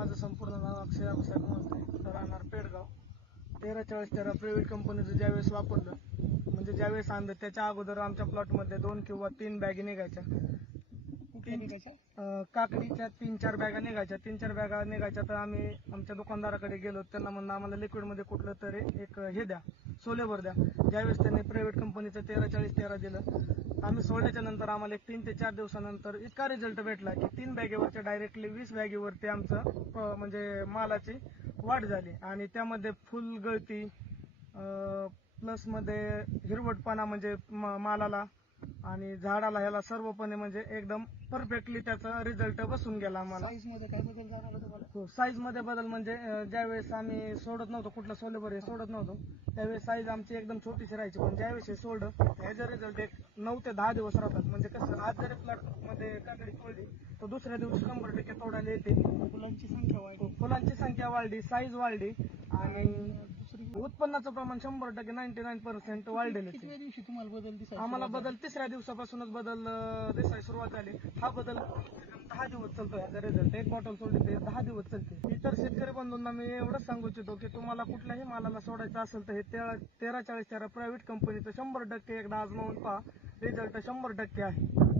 माझं संपूर्ण नाव अक्षय अक्षय मोजते राहणार पेडगाव. तेरा चाळीस तेरा प्रायव्हेट कंपनीचं ज्यावेळेस वापरलं म्हणजे ज्यावेळेस आणलं त्याच्या अगोदर आमच्या प्लॉटमध्ये दोन किंवा तीन बॅगी निघायच्या. अं, काकडीच्या तीन चार बॅगा निघायच्या. तीन चार बॅगा निघायच्या तर आम्ही आमच्या दुकानदाराकडे गेलो. त्यांना म्हणलं आम्हाला लिक्विडमध्ये कुठलं तरी एक हे द्या. सोलेवर द्या. ज्यावेळेस त्यांनी प्रायव्हेट कंपनीचं तेरा चाळीस तेरा दिलं आम्ही सोडल्याच्या नंतर आम्हाला एक तीन ते चार दिवसानंतर इतका रिझल्ट भेटला की तीन बॅगेवरच्या डायरेक्टली वीस बॅगेवरती आमचं म्हणजे मालाची वाढ झाली. आणि त्यामध्ये फुल गळती प्लसमध्ये हिरवटपणा म्हणजे मालाला आणि झाडाला ह्याला सर्वपणे म्हणजे एकदम परफेक्टली त्याचा रिझल्ट बसून गेला आम्हाला. साईजमध्ये काय बदल जाणवला तुम्हाला? हो साईजमध्ये बदल म्हणजे अं, ज्यावेळेस आम्ही सोडत नव्हतो कुठलं सोलेबर हे सोडत नव्हतो त्यावेळेस साईज आमची एकदम छोटीशी राहायची. पण ज्यावेळेस हे सोडलं ह्याचा रिझल्ट एक नऊ ते दहा दिवस राहतात. म्हणजे कसं आज जरी प्लॉटमध्ये काकडी तोडली तर दुसऱ्या दिवशी शंभर टक्के तोडायला येते. फुलांची संख्या वाढली. फुलांची संख्या वाढली साईज वाढली. आणि उत्पन्नाचं प्रमाण शंभर टक्के नाईन्टी नाईन पर्सेंट वाढलेलं कितव्या दिवशी तुम्हाला बदल आम्हाला बदल तिसऱ्या दिवसापासूनच बदल अं, दिसायला सुरुवात झाली. हा बदल दहा दिवस चालतो याचा रिझल्ट एक बॉटल सोडली ते दहा दिवस चालते. इतर शेतकरी बंधूंना मी एवढंच सांगू इच्छितो की तुम्हाला कुठल्याही मालाला सोडायचं असेल तर हे तेरा तेरा चाळीस तेरा प्रायव्हेट कंपनीचं शंभर टक्के एकदा आजमावून पहा. रिझल्ट शंभर टक्के आहे.